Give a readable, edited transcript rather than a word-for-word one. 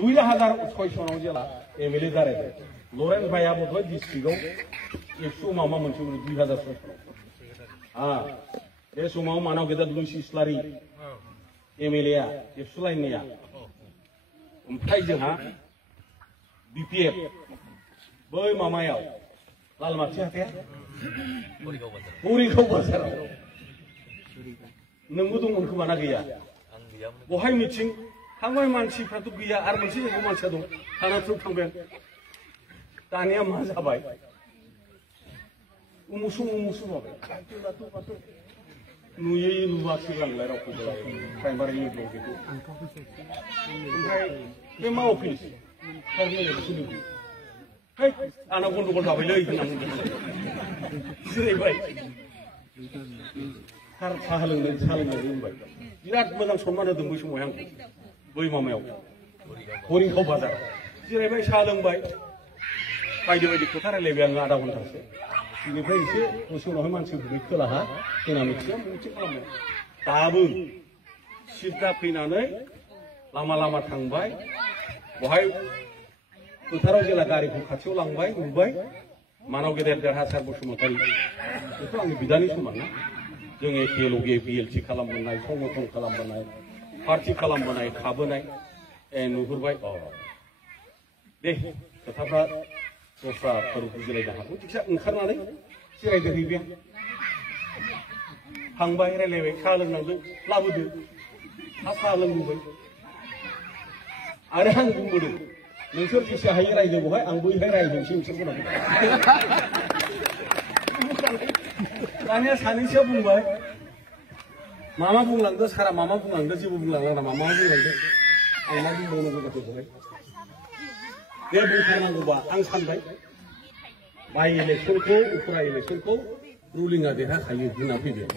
2006 जेला MLA जारायबाय Lawrence भाइया बधय डिस्ट्रिक्टआव एबसु माबा मोनसे 2006 बे समाव मानाव गेदेर लुइस इस्लारि एमएलए आ एबसु लाइननिया ओमफ्राय जोंहा बीपीएफ बै मामायाव लालमाथि हाथाया बरिगाव बाजाराव नोंबो दंमोन खोमा ना गैया बहाय मिथिं थांबाय मानसिफ्राथ' गैया आरो मोनसे जायगायाव मानसिया दं थानाथ्रुब थांबाय दानिया मा जाबाय उमुसु जाबाय नुयै नुवाखैलांलाय रावखौबो प्राइमारि ब्लकखौ ओमफ्राय बे मा अफिस आंना गन्डगल जाबायलै होनना बुंदों जिरायबाय साहा लोंदों साहा लोंनानै बुंबाय बिराद मोजां सनमान होदों बै समाव आंखौ बै मामायाव बरिगाव बाजार जिरायबाय साहा लोंबाय बायदि बायदि खोथा रायलायबाय आङो आधा घन्टासो बेनिफ्राय एसे दसे उनावहाय मानसि फैबाय खोलाहा जोंना मिथिया मिथिं खालामबाय दाबो सिद्दा फैनानै लामा लामा थांबाय बहाय फोथाराव जेला गारिखौ खाथियाव लांबाय नुबाय मानाव गेदेर देरहासार बसुमतारी बेथ' आंनि बिदानि समान ना जों एखे लगे बिएलटि खालामबोनाय संगठन खालामबोनाय पार्टि खालामबोनाय थाबोनाय नुहुरबाय दे खोथाफ्रा दस्राफोर बुजिलायनो हागौ थिगसे ओंखारनानै जिरायदोहैबाय थांबाय रायलायबाय साहा लोंनांदों लाबोदो साहा लोंबोबाय आरो आं बुंबोदों नोंसोर जेसे हायो रायजो बहाय आं बैहाय रायजोंसै नोंसोरखौ दानिया सानैसोआ बुंबाय मामा बुंलांदो सारा मामा बुंलांदो जेबो बुंलांला मामा बुंलांदो आं मा बुंबावनांगौ गथ'खौहाय बे बुंथारनांगौबा आं सानबाय बाइ इलेक्सनखौ उफुरा इलेक्सनखौ रुलिंआ देरहाखायो होनना फैबाय